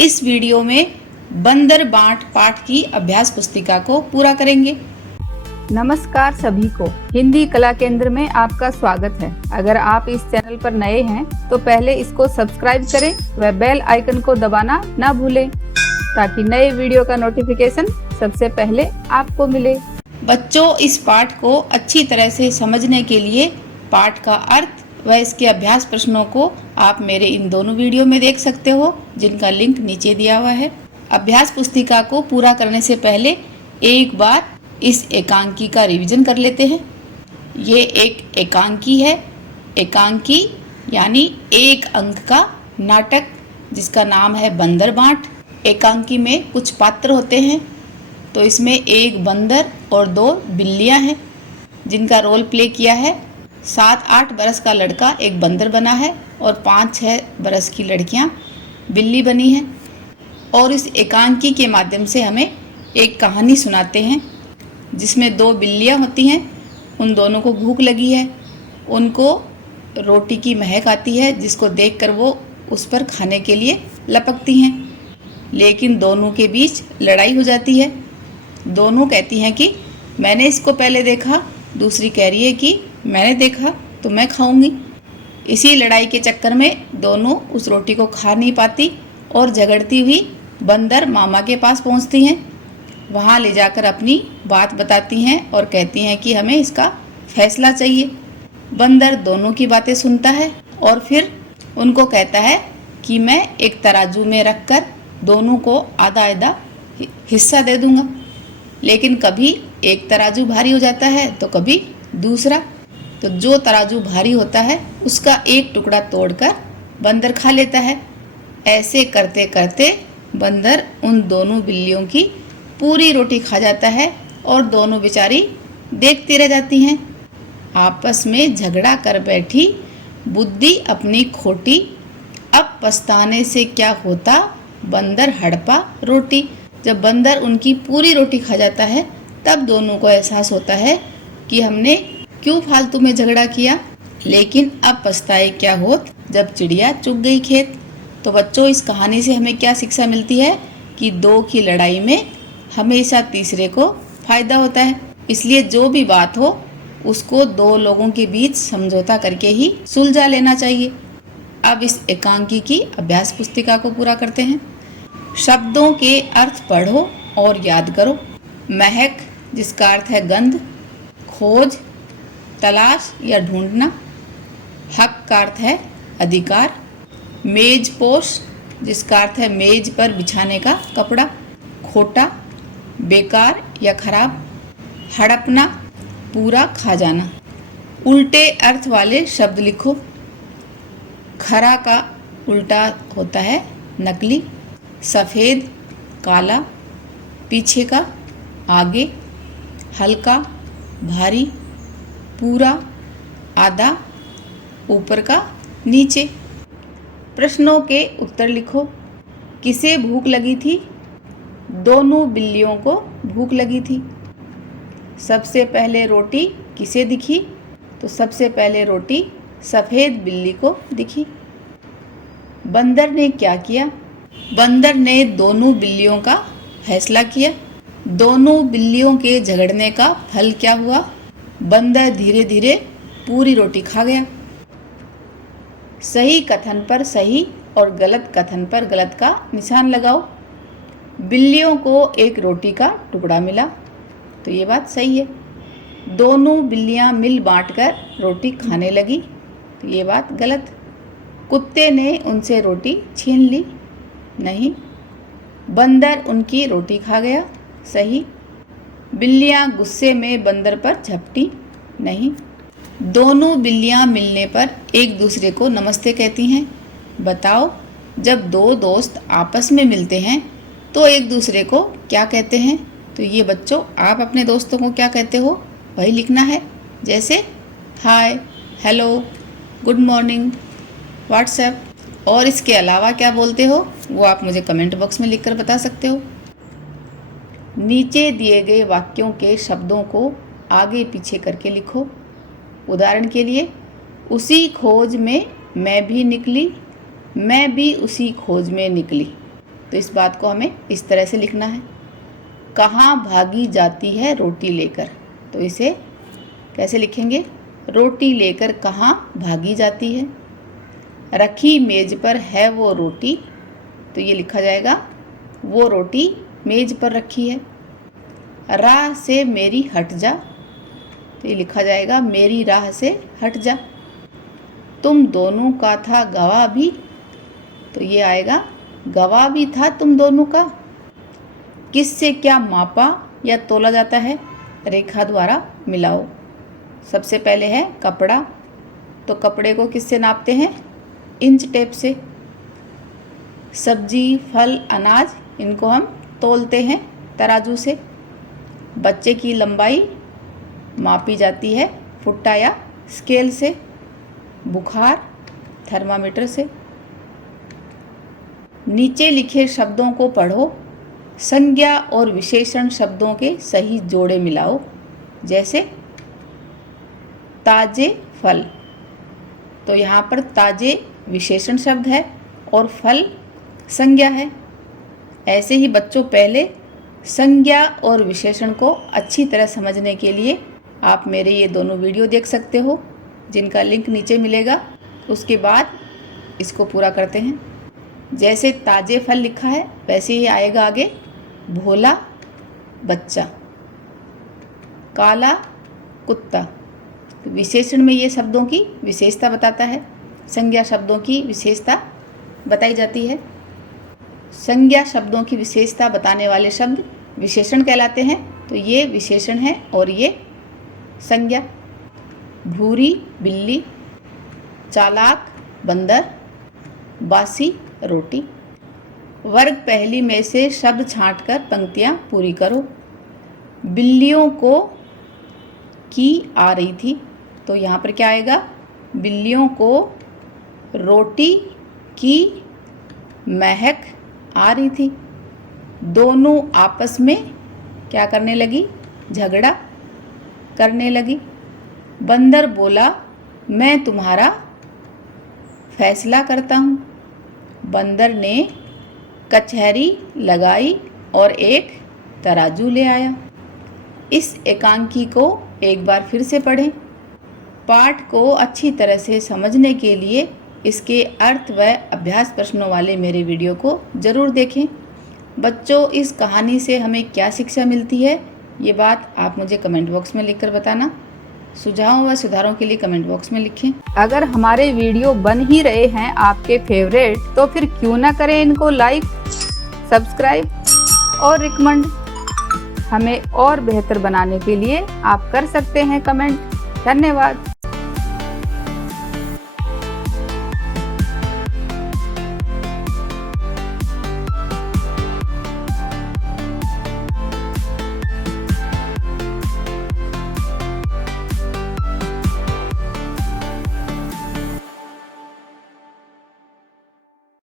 इस वीडियो में बंदर बांट पाठ की अभ्यास पुस्तिका को पूरा करेंगे। नमस्कार सभी को, हिंदी कला केंद्र में आपका स्वागत है। अगर आप इस चैनल पर नए हैं तो पहले इसको सब्सक्राइब करें व बेल आइकन को दबाना ना भूलें ताकि नए वीडियो का नोटिफिकेशन सबसे पहले आपको मिले। बच्चों, इस पाठ को अच्छी तरह से समझने के लिए पाठ का अर्थ व इसके अभ्यास प्रश्नों को आप मेरे इन दोनों वीडियो में देख सकते हो, जिनका लिंक नीचे दिया हुआ है। अभ्यास पुस्तिका को पूरा करने से पहले एक बार इस एकांकी का रिवीजन कर लेते हैं। ये एक एकांकी है। एकांकी यानी एक अंक का नाटक जिसका नाम है बंदर बांट। एकांकी में कुछ पात्र होते हैं, तो इसमें एक बंदर और दो बिल्लियां हैं जिनका रोल प्ले किया है। 7-8 बरस का लड़का एक बंदर बना है और 5-6 बरस की लड़कियां बिल्ली बनी हैं। और इस एकांकी के माध्यम से हमें एक कहानी सुनाते हैं जिसमें दो बिल्लियां होती हैं। उन दोनों को भूख लगी है, उनको रोटी की महक आती है जिसको देखकर वो उस पर खाने के लिए लपकती हैं। लेकिन दोनों के बीच लड़ाई हो जाती है। दोनों कहती हैं कि मैंने इसको पहले देखा, दूसरी कह रही है कि मैंने देखा तो मैं खाऊंगी। इसी लड़ाई के चक्कर में दोनों उस रोटी को खा नहीं पाती और झगड़ती हुई बंदर मामा के पास पहुंचती हैं। वहां ले जाकर अपनी बात बताती हैं और कहती हैं कि हमें इसका फैसला चाहिए। बंदर दोनों की बातें सुनता है और फिर उनको कहता है कि मैं एक तराजू में रखकर दोनों को आधा आधा हिस्सा दे दूंगा। लेकिन कभी एक तराजू भारी हो जाता है तो कभी दूसरा। तो जो तराजू भारी होता है उसका एक टुकड़ा तोड़कर बंदर खा लेता है। ऐसे करते करते बंदर उन दोनों बिल्लियों की पूरी रोटी खा जाता है और दोनों बेचारी देखती रह जाती हैं। आपस में झगड़ा कर बैठी बुद्धि अपनी खोटी, अब पछताने से क्या होता, बंदर हड़पा रोटी। जब बंदर उनकी पूरी रोटी खा जाता है तब दोनों को एहसास होता है कि हमने क्यों फालतू में झगड़ा किया, लेकिन अब पछताए क्या होत जब चिड़िया चुग गई खेत। तो बच्चों, इस कहानी से हमें क्या शिक्षा मिलती है कि दो की लड़ाई में हमेशा तीसरे को फायदा होता है। इसलिए जो भी बात हो उसको दो लोगों के बीच समझौता करके ही सुलझा लेना चाहिए। अब इस एकांकी की अभ्यास पुस्तिका को पूरा करते हैं। शब्दों के अर्थ पढ़ो और याद करो। महक जिसका अर्थ है गंध, खोज, तलाश या ढूंढना। हक का अर्थ है अधिकार। मेज पोश जिसका अर्थ है मेज पर बिछाने का कपड़ा। खोटा, बेकार या खराब। हड़पना, पूरा खा जाना। उल्टे अर्थ वाले शब्द लिखो। खरा का उल्टा होता है नकली। सफ़ेद, काला। पीछे का आगे। हल्का, भारी। पूरा, आधा। ऊपर का नीचे। प्रश्नों के उत्तर लिखो। किसे भूख लगी थी? दोनों बिल्लियों को भूख लगी थी। सबसे पहले रोटी किसे दिखी? तो सबसे पहले रोटी सफ़ेद बिल्ली को दिखी। बंदर ने क्या किया? बंदर ने दोनों बिल्लियों का फैसला किया। दोनों बिल्लियों के झगड़ने का फल क्या हुआ? बंदर धीरे धीरे पूरी रोटी खा गया। सही कथन पर सही और गलत कथन पर गलत का निशान लगाओ। बिल्लियों को एक रोटी का टुकड़ा मिला, तो ये बात सही है। दोनों बिल्लियां मिल बांटकर रोटी खाने लगी, तो ये बात गलत। कुत्ते ने उनसे रोटी छीन ली, नहीं। बंदर उनकी रोटी खा गया, सही। बिल्लियां गुस्से में बंदर पर झपटी, नहीं। दोनों बिल्लियां मिलने पर एक दूसरे को नमस्ते कहती हैं। बताओ, जब दो दोस्त आपस में मिलते हैं तो एक दूसरे को क्या कहते हैं? तो ये बच्चों, आप अपने दोस्तों को क्या कहते हो वही लिखना है। जैसे हाय, हेलो, गुड मॉर्निंग, व्हाट्सएप। और इसके अलावा क्या बोलते हो वो आप मुझे कमेंट बॉक्स में लिखकर बता सकते हो। नीचे दिए गए वाक्यों के शब्दों को आगे पीछे करके लिखो। उदाहरण के लिए, उसी खोज में मैं भी निकली, मैं भी उसी खोज में निकली। तो इस बात को हमें इस तरह से लिखना है। कहाँ भागी जाती है रोटी लेकर, तो इसे कैसे लिखेंगे? रोटी लेकर कहाँ भागी जाती है। रखी मेज पर है वो रोटी, तो ये लिखा जाएगा वो रोटी मेज पर रखी है। राह से मेरी हट जा, तो ये लिखा जाएगा मेरी राह से हट जा। तुम दोनों का था गवाह भी, तो ये आएगा गवाह भी था तुम दोनों का। किससे क्या मापा या तोला जाता है, रेखा द्वारा मिलाओ। सबसे पहले है कपड़ा, तो कपड़े को किससे नापते हैं? इंच टेप से। सब्जी, फल, अनाज, इनको हम तोलते हैं तराजू से। बच्चे की लंबाई मापी जाती है फुट्टा या स्केल से। बुखार थर्मामीटर से। नीचे लिखे शब्दों को पढ़ो, संज्ञा और विशेषण शब्दों के सही जोड़े मिलाओ। जैसे ताजे फल, तो यहाँ पर ताजे विशेषण शब्द है और फल संज्ञा है। ऐसे ही बच्चों, पहले संज्ञा और विशेषण को अच्छी तरह समझने के लिए आप मेरे ये दोनों वीडियो देख सकते हो, जिनका लिंक नीचे मिलेगा। उसके बाद इसको पूरा करते हैं। जैसे ताजे फल लिखा है वैसे ही आएगा आगे भोला बच्चा, काला कुत्ता। तो विशेषण में ये शब्दों की विशेषता बताता है, संज्ञा शब्दों की विशेषता बताई जाती है। संज्ञा शब्दों की विशेषता बताने वाले शब्द विशेषण कहलाते हैं, तो ये विशेषण है और ये संज्ञा। भूरी बिल्ली, चालाक बंदर, बासी रोटी। वर्ग पहली में से शब्द छांटकर पंक्तियां पूरी करो। बिल्लियों को की आ रही थी, तो यहाँ पर क्या आएगा? बिल्लियों को रोटी की महक आ रही थी। दोनों आपस में क्या करने लगी? झगड़ा करने लगी। बंदर बोला मैं तुम्हारा फैसला करता हूँ। बंदर ने कचहरी लगाई और एक तराजू ले आया। इस एकांकी को एक बार फिर से पढ़ें। पाठ को अच्छी तरह से समझने के लिए इसके अर्थ व अभ्यास प्रश्नों वाले मेरे वीडियो को ज़रूर देखें। बच्चों, इस कहानी से हमें क्या शिक्षा मिलती है, ये बात आप मुझे कमेंट बॉक्स में लिखकर बताना। सुझावों व सुधारों के लिए कमेंट बॉक्स में लिखें। अगर हमारे वीडियो बन ही रहे हैं आपके फेवरेट, तो फिर क्यों ना करें इनको लाइक, सब्सक्राइब और रिकमेंड। हमें और बेहतर बनाने के लिए आप कर सकते हैं कमेंट। धन्यवाद।